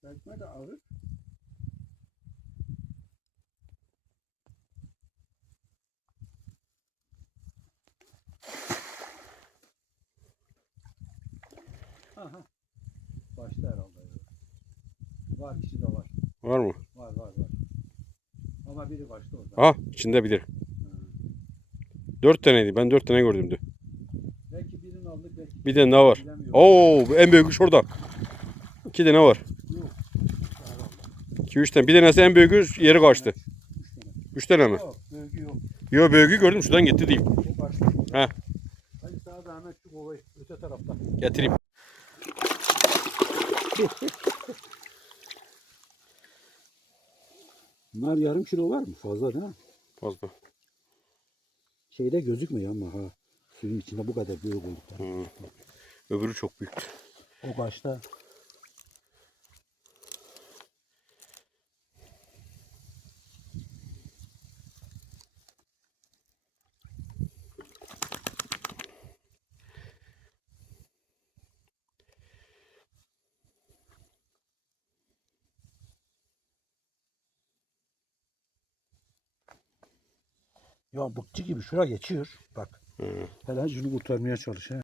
Çekme de ağır. Aha. Başta herhalde. Var kişi de var. Var mı? Var var var. Ama biri kaçtı orada. Ah içinde bilir. Dört taneydi. Ben dört tane gördüm de. Belki birini aldık belki. Bir tane daha var. Bilemiyorum. Oo en büyüğü şurada. İki tane var. Yok. İki üç tane. Bir tanesi en büyüğü yeri kaçtı. Üç tane. Üç tane mi? Yok, bölgü yok. Yo büyüğü gördüm şuradan gitti diyeyim. He. Hadi sağa da hemen şu kova öte tarafta. Getireyim. Bunlar yarım kilo var mı? Fazla değil mi? Fazla. Şeyde gözükmüyor ama ha. Suyun içinde bu kadar büyük oldukları. Hı. Öbürü çok büyüktü. O kaçta? Ya bıkçı gibi şura geçiyor. Bak. Hı. Hele şunu kurtarmaya çalış ha.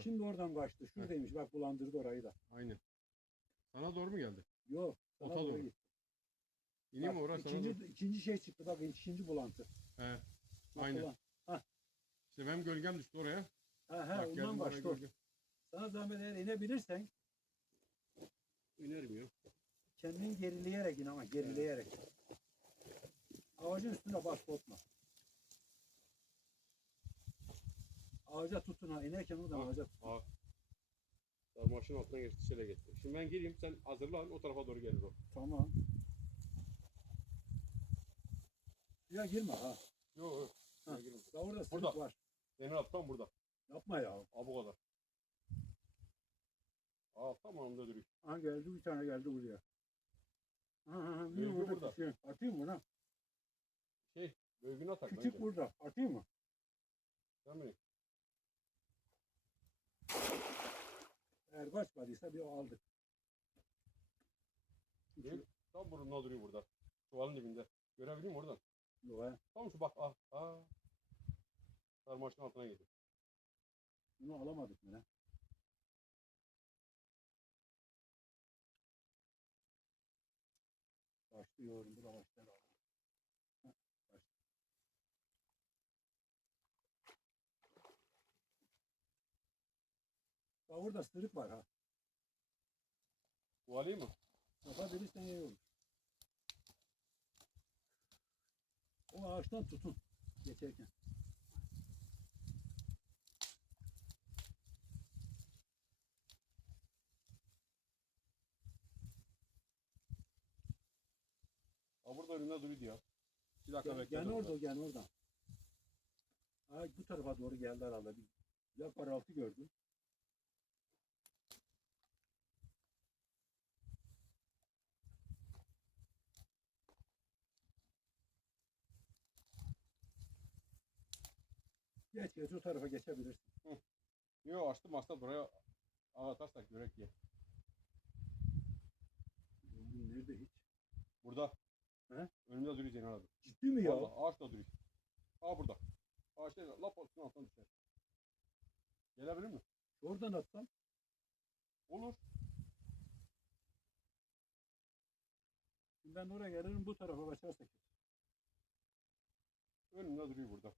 Bak Şimdi oradan kaçtı. Şuradaymış. Bak bulandırdı orayı da. Aynen. Sana doğru mu geldi? Yok. sana Ota doğru doğru. gitti. İneyim mi Bak, oraya sana ikinci, doğru? ikinci şey çıktı. Bak ikinci bulantı. He. Bak, Aynen. ulan. İşte benim gölgem düştü oraya. Ha Bak, ha geldim ondan oraya o. gölge. Sana zahmet eğer inebilirsen İnerim ya. kendini gerileyerek in ama gerileyerek. Ağacın üstüne bas kopma. Ağaca tutun ha inerken oradan ağaca tutun. Aa. Sarmaşın altına geçti şöyle geçti. Şimdi ben gireyim sen hazırlan o tarafa doğru gelir o. Tamam. Ya girme ha. Yok yok. Ha. Şuraya girme. Ya orada sırık Burada. var. Demir abi tam burada. Yapma ya. Aa bu kadar. Aa tam anında duruyor. Ha geldi bir tane geldi buraya. Ha ha ha. Bir Gölge burada burada. tutuyor. Atayım mı lan? Bölgünü atak Küçük bence. burada. Atayım mı? Mi? Eğer kaçmadıysa bir aldık. Büyük. Tam burnunda duruyor burada. Çuvalın dibinde. Görebiliyor musun oradan? Yok ha. Tam şu bak. Ah. Aa. Sarmaşın altına girdi. Bunu alamadık mı lan? Başlıyorum. Bu da başlar. Orada sırık var ha. Bu alayım mı? Yapabilirsen iyi olur. O ağaçtan tutun geçerken. Aa burada önümde duruyor ya. Bir dakika bekle. gel orada, gel oradan. Ha, bu tarafa doğru geldi herhalde. Bir ya paraltı gördüm. Geç geç o tarafa geçebilirsin. Yok açtım aslında buraya ağa atarsak görek diye. Bu nerede hiç? Burada. He? Önümde duruyor Zeynep abi. Ciddi mi ya? Vallahi ağaç da duruyor. Aa burada. Ağaçta lap olsun alttan düşer. Gelebilir mi? Oradan atsam. Olur. Ben oraya gelirim bu tarafa kaçarsak. Önümde duruyor burada.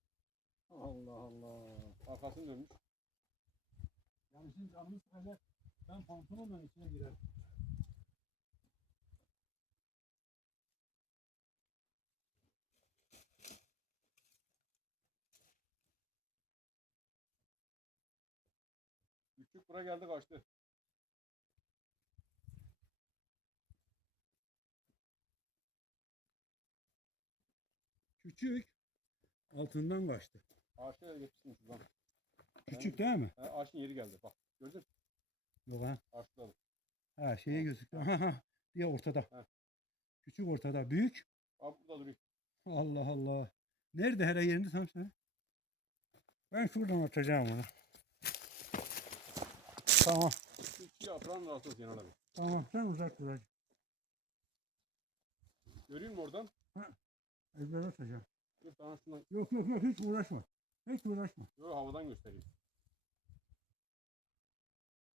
Allah Allah. Arkasını dönmüş. Yani şimdi canımı sıkacak. Ben pantolonla içine girerim. Küçük buraya geldi kaçtı. Küçük. Altından kaçtı. Ağaçta geçsin şuradan. Küçük değil mi? He, ağaçın yeri geldi. Bak gördün mü? Yok ha. Ağaçta da. Ha şeye gözüktü. Aha, bir ortada. He. Küçük ortada. Büyük. Aa burada duruyor. Allah Allah. Nerede her yerinde tam sana? Ben şuradan atacağım onu. Tamam. İki yaprağın rahatsız Zeynep abi. Tamam. Sen uzak dur hacı. Görüyor musun oradan? Ezber atacağım. Dur sana şundan. Yok yok yok hiç uğraşma. Hiç uğraşma. Yok havadan göstereyim.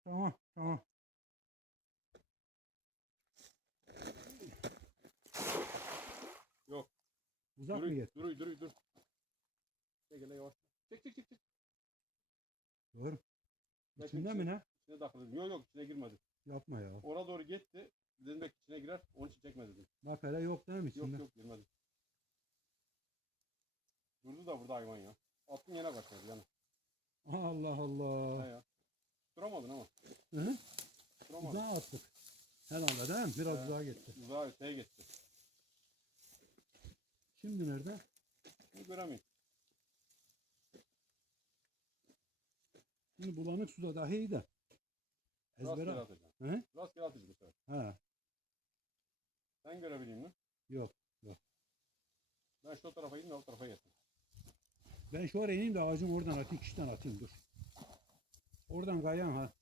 Tamam tamam. Yok. Uzak mı Duruyor, git? duruyor, duruyor, dur. Çek hele yavaş. Çek, çek, çek, çek. Doğru. İçinde mi ne? İçine takıldı. Yok yok içine girmedi. Yapma ya. Oraya doğru gitti. Dedim belki içine girer. Onun için çekme dedim. Bak hele yok değil mi Yok içinde? yok girmedi. Durdu da burada hayvan ya. Attın yine kaçmadı yani. Allah Allah. ya. Duramadın ama. Hı -hı. Duramadın. Uzağa attık. Herhalde değil mi? Biraz He. uzağa gitti. Uzağa öteye gitti. Şimdi nerede? Bunu göremiyorum. Şimdi bulanık suda daha iyi de. Rastgele Ezbere. atacağım. He? Rastgele atacağım bu sefer. Ha. Sen görebileyim mi? Yok. Ben şu tarafa gideyim de o tarafa geçtim. Ben şu oraya ineyim de ağacın oradan atayım. Kişiden atayım dur. Oradan kayan ha.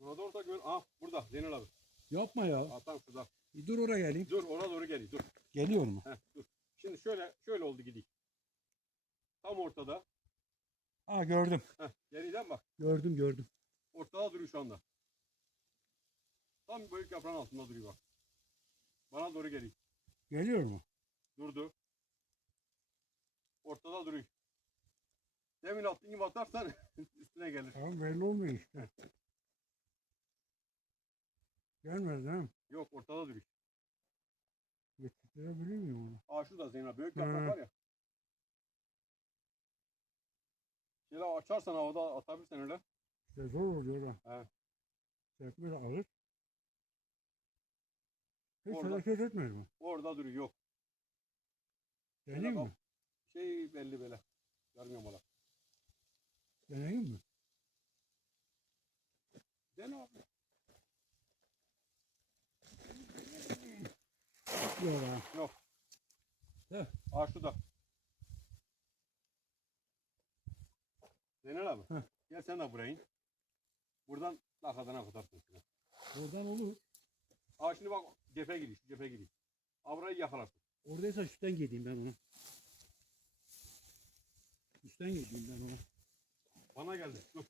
Burada orada gör. Ah burada Zeynel abi. Yapma ya. Ah tam şurada. Bir dur oraya geleyim. Dur ona doğru geliyor. Dur. Geliyor mu? Heh, dur. Şimdi şöyle şöyle oldu gideyim. Tam ortada. Ha gördüm. Heh, geriden bak. Gördüm gördüm. Ortada duruyor şu anda. Tam büyük yaprağın altında duruyor bak. Bana doğru geliyor. Geliyor mu? Durdu. Ortada duruyor. Demin attığın gibi atarsan üstüne gelir. Tamam belli olmuyor işte. Gelmez değil mi? Yok ortada duruyor. Yetiştirebiliyor muyum onu? Aa şurada Zeynep. Büyük yaprak var ya. Şöyle açarsan havada atabilirsen öyle. İşte zor oluyor ha. Evet. Serpme de alır. Hiç Orada- hareket etmez mi? Orada duruyor. Yok. Deneyim mi? Şey belli böyle. Yarım yamalak. Deneyim mi? Dene abi. Yok ha. Yok. Heh. Aa şurada. Zeynel abi. Heh. Gel sen de buraya in. Buradan lakadan kutarsın. şunu. Oradan olur. Aa şimdi bak cephe giriyor. Şu cephe giriyor. Aa burayı yakalarsın. Oradaysa üstten gideyim ben ona. Üstten gideyim ben ona. Bana geldi. Dur.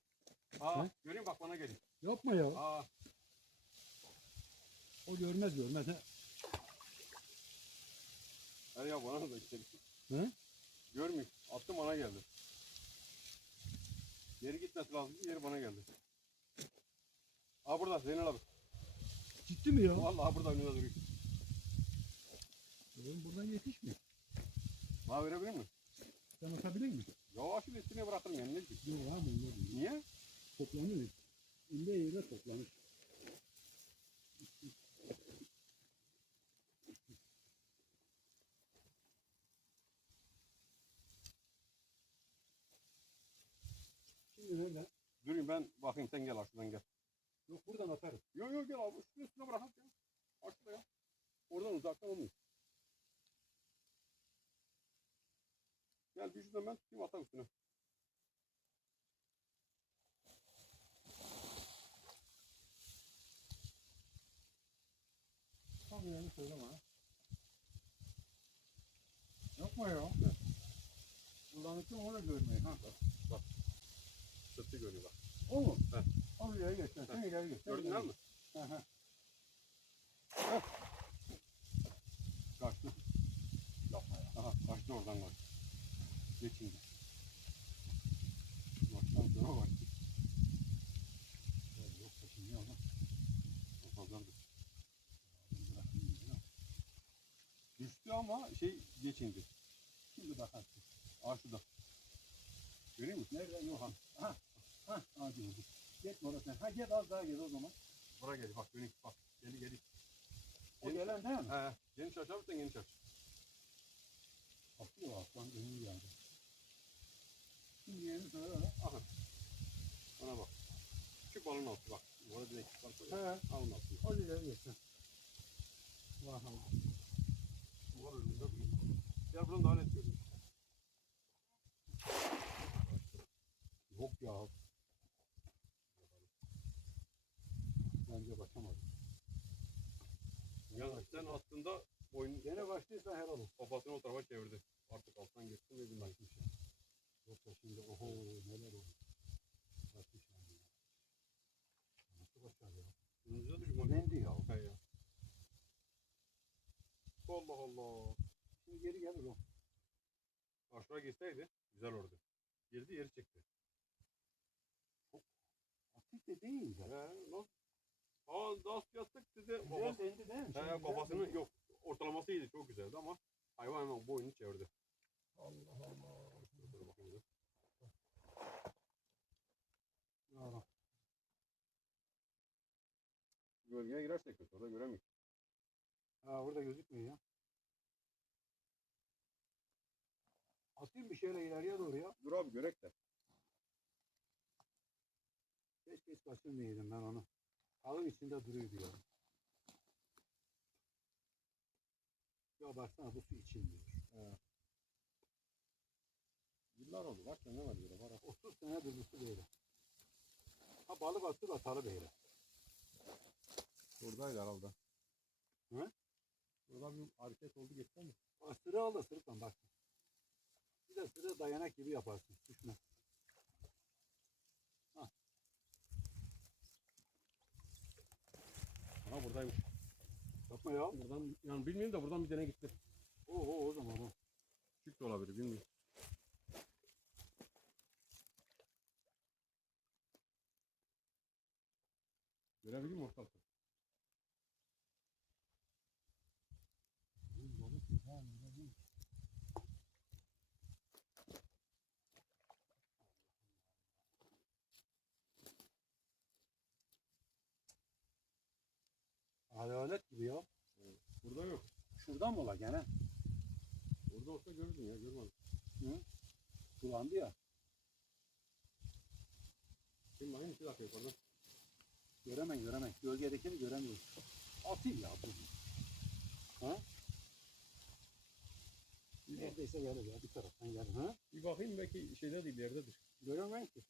Aa He? göreyim bak bana geliyor. Yapma ya. Aa O görmez görmez. Ha. hadi ya bana da işte. He? Görmüyor. Attım bana geldi. Geri gitmesi lazım. Geri bana geldi. Aa burada Zeynel abi. Ciddi mi ya? Vallahi burada önünde duruyor. Oğlum buradan yetişmiyor. Bana verebilir mi? Sen atabilir misin? Yavaş bir üstüne bırakırım yani ne diyeyim? Yok abi diyeyim. Niye? Toplanıyor. İnde yere toplanır. Şimdi nerede? Durayım ben bakayım sen gel şuradan gel. Yok buradan atarız. Yok yok gel abi üstüne üstüne bırak ya. Şurada ya. Oradan uzaktan olmuyor. Gel bir şuradan ben tutayım atak üstüne. Tabii yani söyleme ha. Yapma ya. Kullanıcı onu görmeyi. Ha. Sırtı görüyor bak. O mu? Heh. Al ileri geç. Sen, ileri sen Gördün geç. Hı hı. Kaçtı. Yapma ya. Aha kaçtı oradan kaçtı. Geç şimdi. Baştan sonra kaçtı. Yok şimdi ama. O pazardı. Düştü ama şey geç indi. Şimdi bakarsın. Aa şurada. Görüyor musun? Nerede? Yok ha. Ha. Ha. Hadi oldu. Git orası. Ha git az daha git o zaman. Buraya gel bak dönük bak. Geli geli. O gelen değil mi? He. Geniş açarsan geniş aç. Atıyor aslan önü geldi. Şimdi yerini söyle öyle. Aha. Ona bak. Küçük balon altı bak. Orada direkt küçük balon koyuyor. He. Al onu altı. O ileri geçsin. Vah Allah. Var önünde duruyor. Gel buradan daha net görünüyor. Yok ya. Bence kaçamadı. Ya sen aslında boyun Gene kaçtıysa helal olsun. kafasını o tarafa çevirdi. Artık alttan geçsin ve bilmem. Yoksa şimdi oho neler olur. Kaçmış yani. ya. Nasıl kaçar ya? Önünüze düşman. Nendi ya. He ya. Allah Allah. Şimdi geri gelir o. Aşağı girseydi güzel olurdu. Girdi yeri çekti. Atik de değil He, zaten. nasıl? Aa nasıl yattık dedi. Kafası, dendi değil mi? he, kafasını yok. Ortalaması iyiydi çok güzeldi ama hayvan hemen boynunu çevirdi. Allah Allah. Dur bakayım bir. Ya. Gölgeye girersek kötü orada göremiyor. Ha burada gözükmüyor ya. Atayım bir şeyle ileriye doğru ya. Dur abi görek de. Keşke hiç kaçırmayaydım ben onu. Kalın içinde duruyordu ya. Ya baksana bu su içilmiyor. Yıllar oldu. Kaç sene var böyle var. 30 senedir bu su böyle. Ha balık attı da sarı böyle. Buradaydı herhalde. He? Burada bir hareket oldu geçti mi? Sırı al da sırıktan bak. Bir de sırı dayanak gibi yaparsın. Düşmez. Aha buradaymış. Yapma ya. Buradan yani bilmiyorum da buradan bir tane gitti. Oo o zaman o. Küçük de olabilir bilmiyorum. Görebilir miyim ortalıkta? Hayalet gibi ya. Burada yok. Şuradan mı ola gene? Orada olsa görürdün ya görmedim. Kullandı ya. Şimdi bakayım iki dakika yukarıdan. Göremem göremem. Gölgedekini göremiyorum. Atayım ya bu. Ha? Neredeyse gelir ya bir taraftan gelir. Ha? Bir bakayım belki şeyde değil yerdedir. Göremem ki.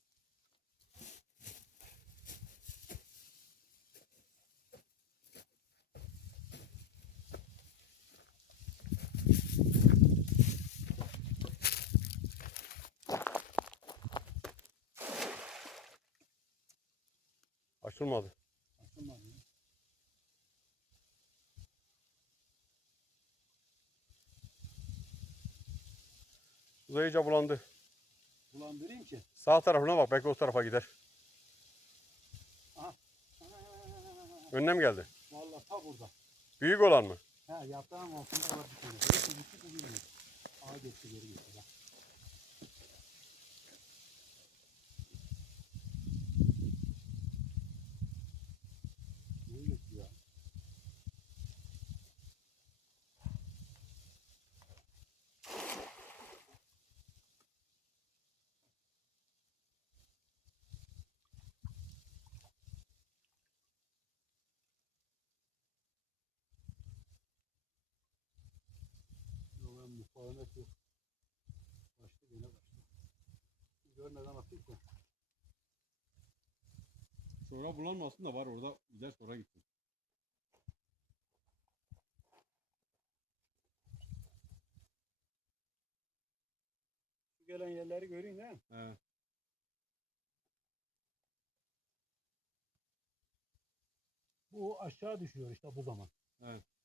İyice bulandı. Bulandırayım ki. Sağ tarafına bak belki o tarafa gider. Aa, Önüne mi geldi? Vallahi ta burada. Büyük olan mı? Ha yaprağın altında var bir tane. Burası gitti bu bilmiyor. Ağa geçti geri gitti bak. Nereye gitti ya? Yok mukavemet yok. Başta yine başta. Görmeden atayım da. Sonra bulanmasın da var orada gider sonra gitsin. Şu gelen yerleri görün değil mi? He. Bu aşağı düşüyor işte bu zaman. Evet.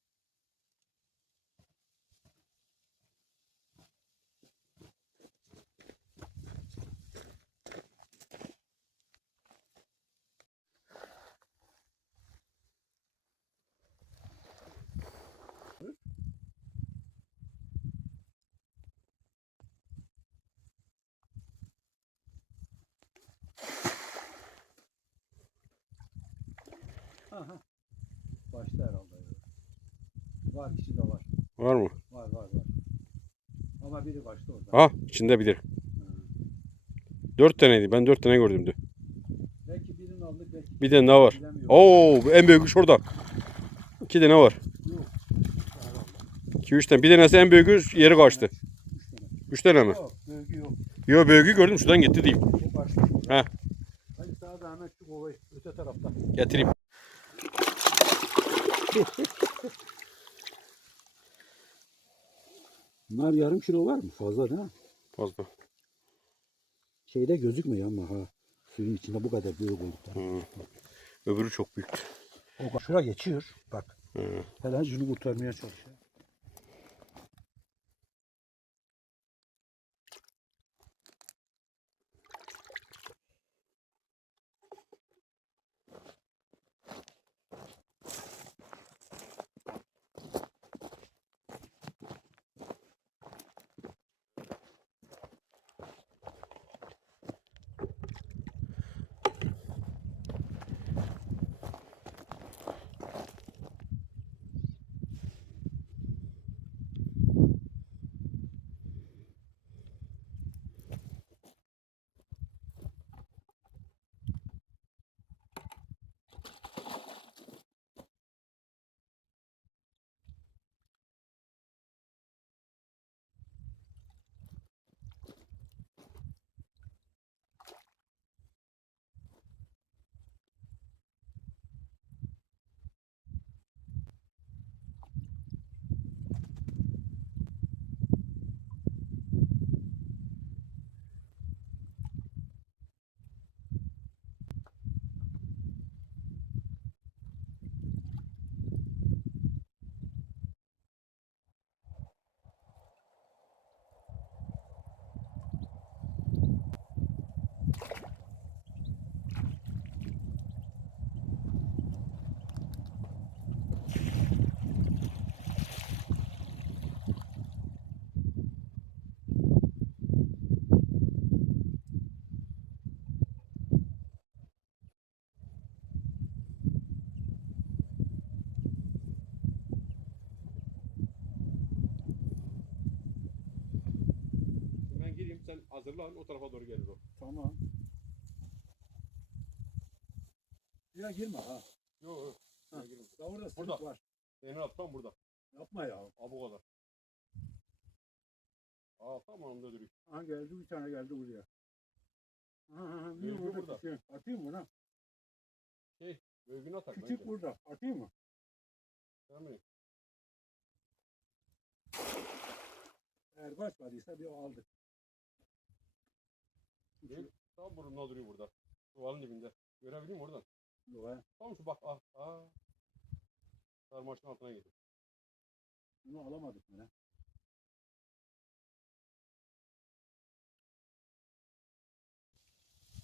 Aha. Başta herhalde. Var kişi de var. Var mı? Var var var. Ama biri başta orada. Ha içinde bilir. Dört taneydi. Ben dört tane gördüm. dün. Belki birini aldık belki Bir tane daha var. bilemiyorum. Oo en büyüğü şurada. İki tane var. Yok. İki üç tane. Bir tanesi en büyüğü yeri kaçtı. Üç tane. Üç tane mi? Yok, bölgü yok. Yo büyüğü gördüm şuradan gitti diyeyim. O başta. He. Hadi sağa da hemen şu kovayı öte tarafta. Getireyim. Bunlar yarım kilo var mı? Fazla değil mi? Fazla. Şeyde gözükmüyor ama ha. Suyun içinde bu kadar büyük oldukları. Hı. Öbürü çok büyük. O şura geçiyor. Bak. Hı. Helen şunu kurtarmaya çalışıyor. Sen hazırlan o tarafa doğru gelir o. Tamam. Ya girme ha. Yok yok. Ha. Girme. Ya orada Burada. sırık var. Emir abi tam burada. Yapma ya. Aa bu kadar. Aa tam anında duruyor. Ha geldi bir tane geldi buraya. Ha ha ha. Bir burada burada. küçüğü. Atayım mı lan? Bölgünü atar Küçük bence. burada. Atayım mı? Tamam. Eğer başmadıysa bir aldık. Büyük. Tam burnunda duruyor burada. Duvarın dibinde. Görebiliyor musun oradan? Doğa. Tam şu bak. Ah. Aa. Sarmaşın altına girdi. Bunu alamadık lan?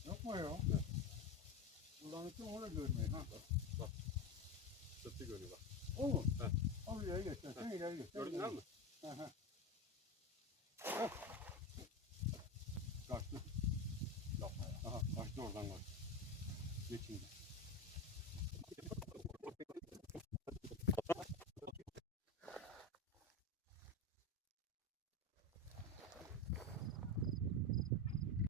Yapma ya. Kullanırsın onu da görmeyin. Ha. Sırtı görüyor bak. O mu? He. Al ileri geç. Sen, sen ileri geç. Gördün değil geç. Hı hı. Kaçtı. Oradan kaçtı. Geçin.